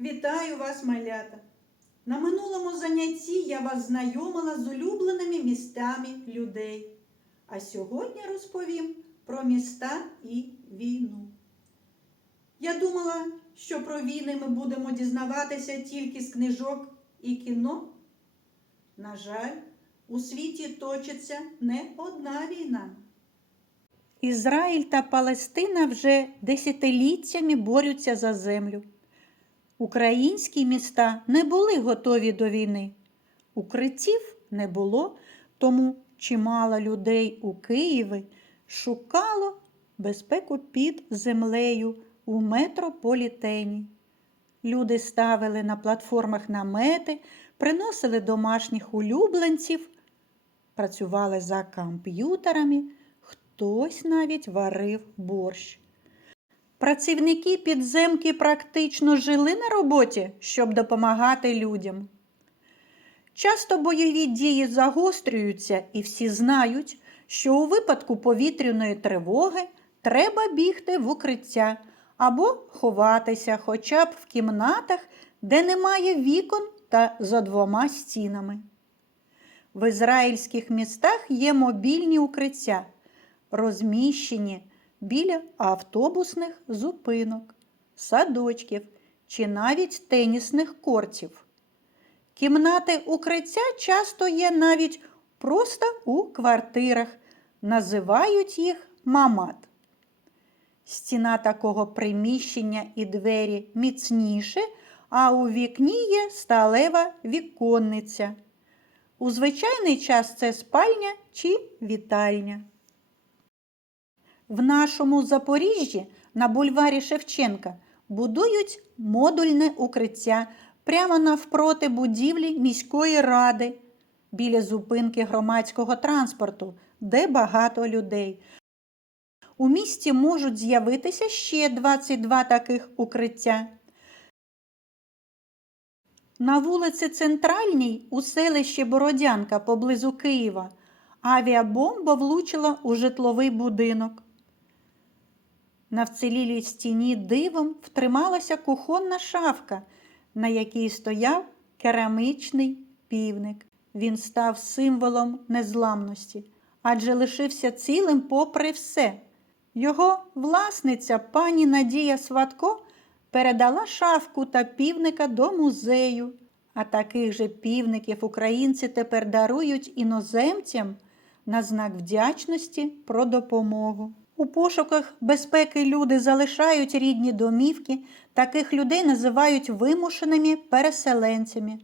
Вітаю вас, малята! На минулому занятті я вас знайомила з улюбленими містами людей. А сьогодні розповім про міста і війну. Я думала, що про війни ми будемо дізнаватися тільки з книжок і кіно. На жаль, у світі точиться не одна війна. Ізраїль та Палестина вже десятиліттями борються за землю. Українські міста не були готові до війни. Укриттів не було, тому чимало людей у Києві шукало безпеку під землею у метрополітені. Люди ставили на платформах намети, приносили домашніх улюбленців, працювали за комп'ютерами, хтось навіть варив борщ. Працівники підземки практично жили на роботі, щоб допомагати людям. Часто бойові дії загострюються, і всі знають, що у випадку повітряної тривоги треба бігти в укриття або ховатися хоча б в кімнатах, де немає вікон та за двома стінами. В ізраїльських містах є мобільні укриття, розміщені біля автобусних зупинок, садочків чи навіть тенісних кортів. Кімнати укриття часто є навіть просто у квартирах, називають їх мамат. Стіна такого приміщення і двері міцніше, а у вікні є сталева віконниця. У звичайний час це спальня чи вітальня. В нашому Запоріжжі на бульварі Шевченка будують модульне укриття прямо навпроти будівлі міської ради біля зупинки громадського транспорту, де багато людей. У місті можуть з'явитися ще 22 таких укриття. На вулиці Центральній у селищі Бородянка поблизу Києва авіабомба влучила у житловий будинок. На вцілілій стіні дивом втрималася кухонна шафка, на якій стояв керамічний півник. Він став символом незламності, адже лишився цілим попри все. Його власниця пані Надія Сватко передала шафку та півника до музею, а таких же півників українці тепер дарують іноземцям на знак вдячності про допомогу. У пошуках безпеки люди залишають рідні домівки, таких людей називають вимушеними переселенцями.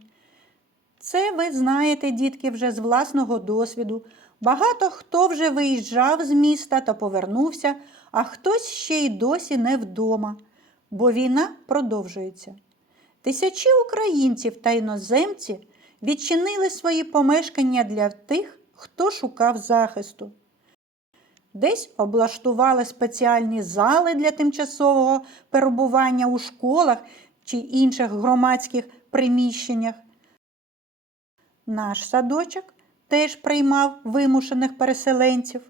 Це ви знаєте, дітки, вже з власного досвіду. Багато хто вже виїжджав з міста та повернувся, а хтось ще й досі не вдома, бо війна продовжується. Тисячі українців та іноземці відчинили свої помешкання для тих, хто шукав захисту. Десь облаштували спеціальні зали для тимчасового перебування у школах чи інших громадських приміщеннях. Наш садочок теж приймав вимушених переселенців.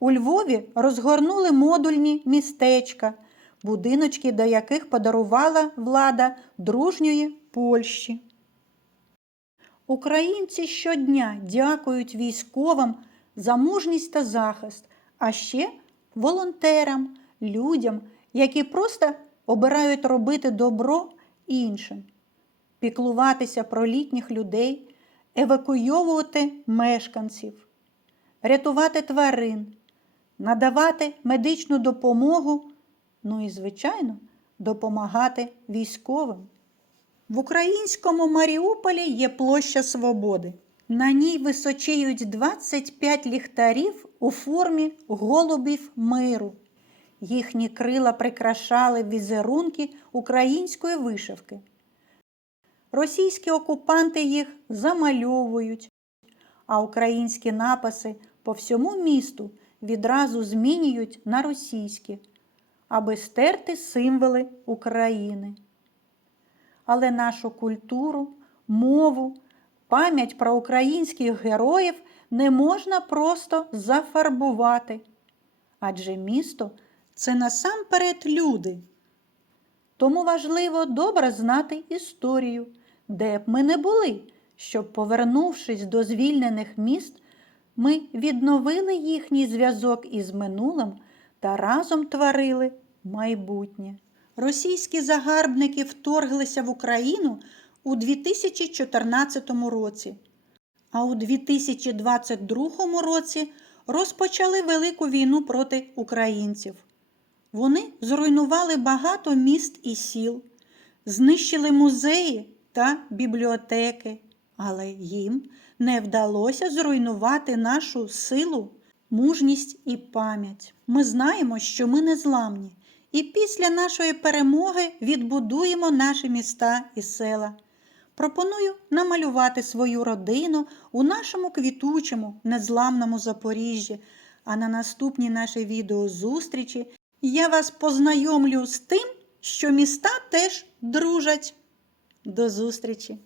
У Львові розгорнули модульні містечка, будиночки, до яких подарувала влада дружньої Польщі. Українці щодня дякують військовим за мужність та захист, а ще волонтерам, людям, які просто обирають робити добро іншим, піклуватися про літніх людей, евакуйовувати мешканців, рятувати тварин, надавати медичну допомогу, ну і, звичайно, допомагати військовим. В українському Маріуполі є площа Свободи. На ній височіють 25 ліхтарів у формі голубів миру. Їхні крила прикрашали візерунки української вишивки. Російські окупанти їх замальовують, а українські написи по всьому місту відразу змінюють на російські, аби стерти символи України. Але нашу культуру, мову, пам'ять про українських героїв не можна просто зафарбувати. Адже місто це насамперед люди. Тому важливо добре знати історію, де б ми не були, щоб, повернувшись до звільнених міст, ми відновили їхній зв'язок із минулим та разом творили майбутнє. Російські загарбники вторглися в Україну у 2014 році, а у 2022 році розпочали велику війну проти українців. Вони зруйнували багато міст і сіл, знищили музеї та бібліотеки, але їм не вдалося зруйнувати нашу силу, мужність і пам'ять. Ми знаємо, що ми незламні, і після нашої перемоги відбудуємо наші міста і села. Пропоную намалювати свою родину у нашому квітучому, незламному Запоріжжі. А на наступній нашій відеозустрічі я вас познайомлю з тим, що міста теж дружать. До зустрічі!